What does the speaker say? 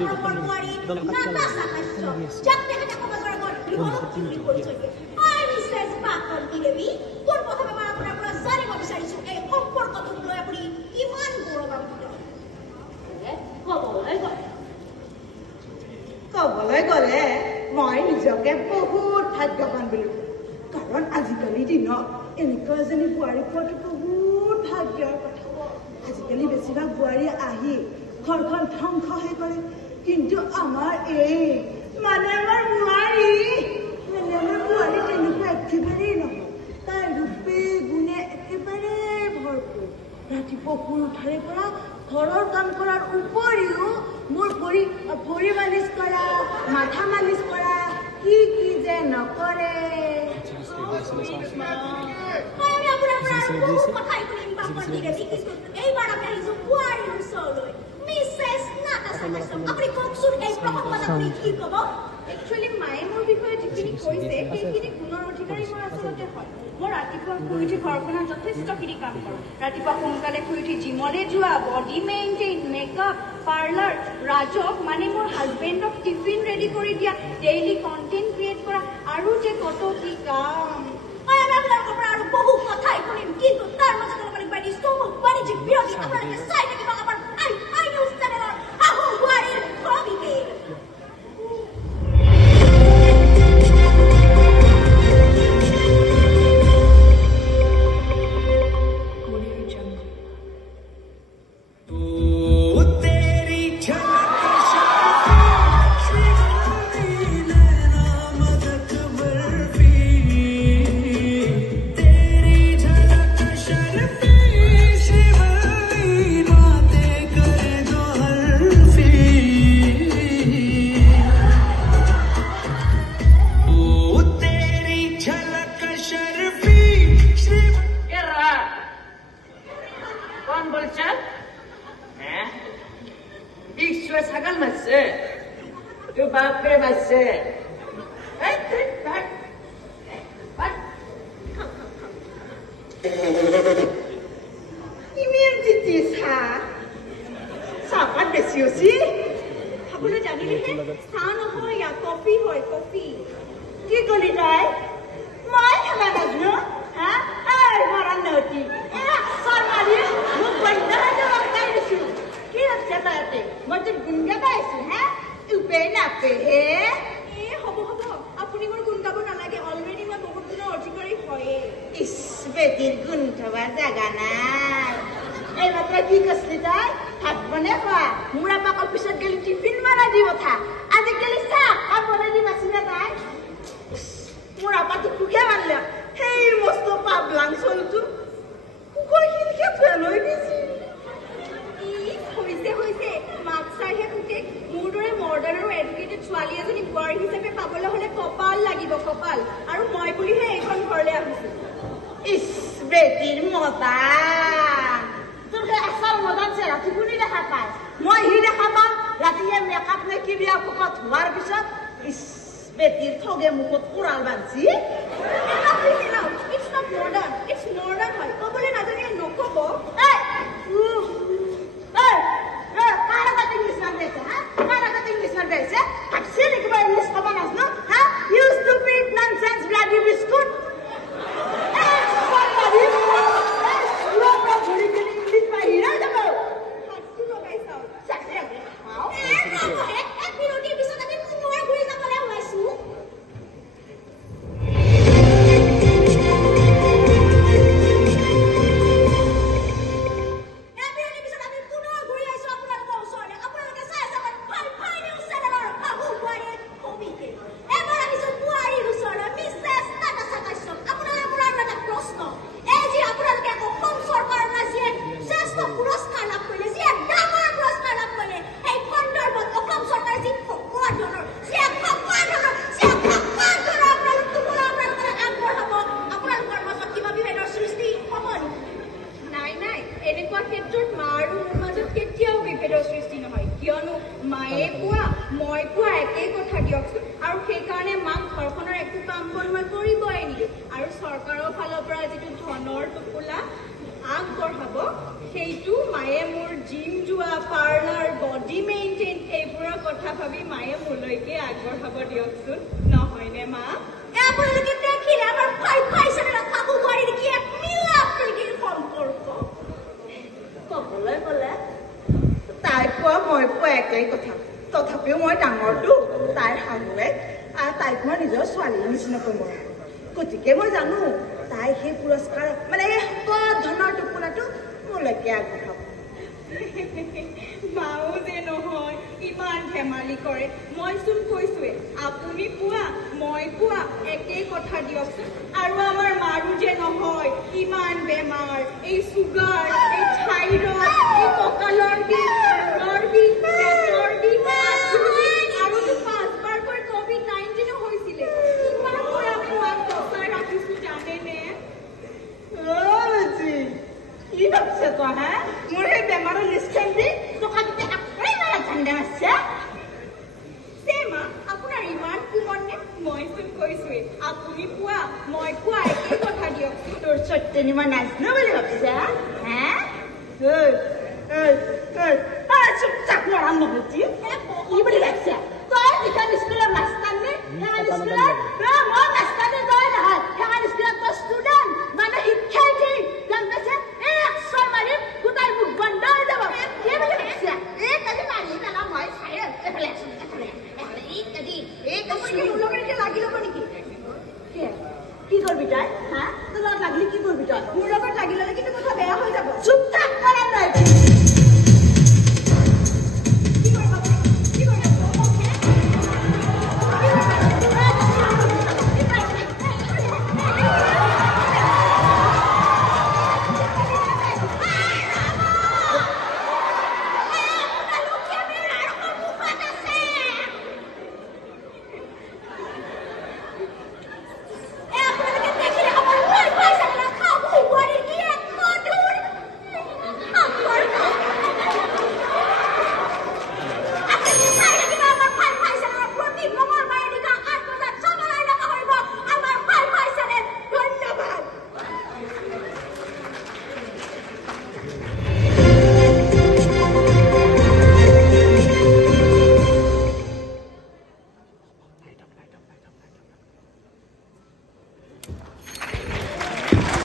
February, Natasha Kashyap, Jack Nekanakamazar, I Mrs. Bakon Devi, কোন কথা ব্যাপার আপনারা জানিব বিচাৰিছো এই সম্পৰ্কটোক লৈ আপুনি ইমান গৌৰৱান্বিত কবলৈ গলে মই নিজকে বহুত ভাগ্যৱান বুলি কাৰণ আজিকালি দিনত এনেকুৱা এজনী বোৱাৰী পোৱাটো বহুত ভাগ্যৰ কথা আজিকালি বেছিভাগ বোৱাৰী আহি ঘৰখন ধ্বংস হৈ কৰে কিন্তু আমাৰ এই আমাৰ বোৱাৰী তেনেকুৱা একেবাৰেই নহয় তাই ৰূপে গুণে একেবাৰে ভৰপূৰ ৰাতিপুৱা শুই উঠাৰে পৰা ঘৰৰ কাম কৰাৰ উপৰিও মোৰ ভৰি মালিচ কৰা মাথা মালিচ কৰা কি যে নকৰে এইবাৰ আমি আহিছো বোৱাৰীৰ ওচৰলৈ মিছেছ নাটাশা কাশ্যপ আপুনি কওকচোন এই প্ৰসংগত আপুনি কি ক'ব একচুৱেলি মায়ে মোৰ বিষয়ে যিখিনি কৈছে সেইখিনি গুণৰ অধিকাৰী মই আচলতে হয় মই ৰাতিপুৱা শুই উঠি ঘৰখনত যথেষ্টখিনি কাম কৰোঁ ৰাতিপুৱা সোনকালে শুই উঠি জিমলৈ যোৱা বডি মেইনটেইন মেকআপ পাৰ্লাৰ ৰাজক মানে মোৰ হাজবেণ্ডক টিফিন ৰেডি কৰি দিয়া ডেইলি কণ্টেণ্ট ক্ৰিয়েট কৰা আৰু যে কত কি কাম আমি আপোনালোকৰ পৰা আৰু বহু কথাই শুনিম কিন্তু তাৰ মাজত অলপমান বাণিজ্যিক বিৰতি আপোনালোকে চাই থাকিব আমাৰ আই নিউজ চেনেলৰ আহো বোৱাৰীৰ কবিকে সেইটো মায়ে মোৰ জিম যোৱা পাৰ্লাৰ বডি মেইনটেইন এইবোৰৰ কথা ভাবি মায়ে মোলৈকে আগবঢ়াব দিয়কচোন নহয়নে মা আপোনালোকে দেখিলে আমাৰ ফাই চেনেলত শাহু বোৱাৰীৰ কি এক মিলা প্ৰীতিৰ সম্পৰ্ক ক'বলৈ গ'লে তাই কোৱা মই কোৱা একেই কথা তথাপিও মই ডাঙৰটো তাইৰ শাহুৱেক আৰু তাইক মই নিজৰ ছোৱালীৰ নিচিনাকৈ মই গতিকে মই জানো তাই সেই পুৰস্কাৰ মানে এই সকলো ধৰণৰ টোপোলাটো মোলৈকে আগবঢ়াব মাও যে নহয় ইমান ধেমালি কৰে মইচোন কৈছোৱে আপুনি কোৱা মই কোৱা একেই কথা দিয়কচোন আৰু আমাৰ মাৰো যে নহয় ইমান বেমাৰ এই চুগাৰ এই থাইৰয়ড এই কঁকালৰ বিষ মূৰৰ বিষ পেটৰ বিষ আৰু 5বাৰকৈ COVID-19 হৈছিলে ইমান পৰা খোৱা বচাই ৰাখিছো জানেনে কি ভাবছে তই হা মোৰ সেই বেমাৰৰ লিষ্টখন দি টকা দিতে একোৱেই নাই ধান্দা আছে মা আপোনাৰ ইমান কোমনে মইচোন কৈছোৱে আপুনি কোৱা মই কোৱা একেই কথা দিয়ক তোৰ সত্যনি মই নাজানো বুলি ভাবিছা হা চুপচাপ মৰাম নহতি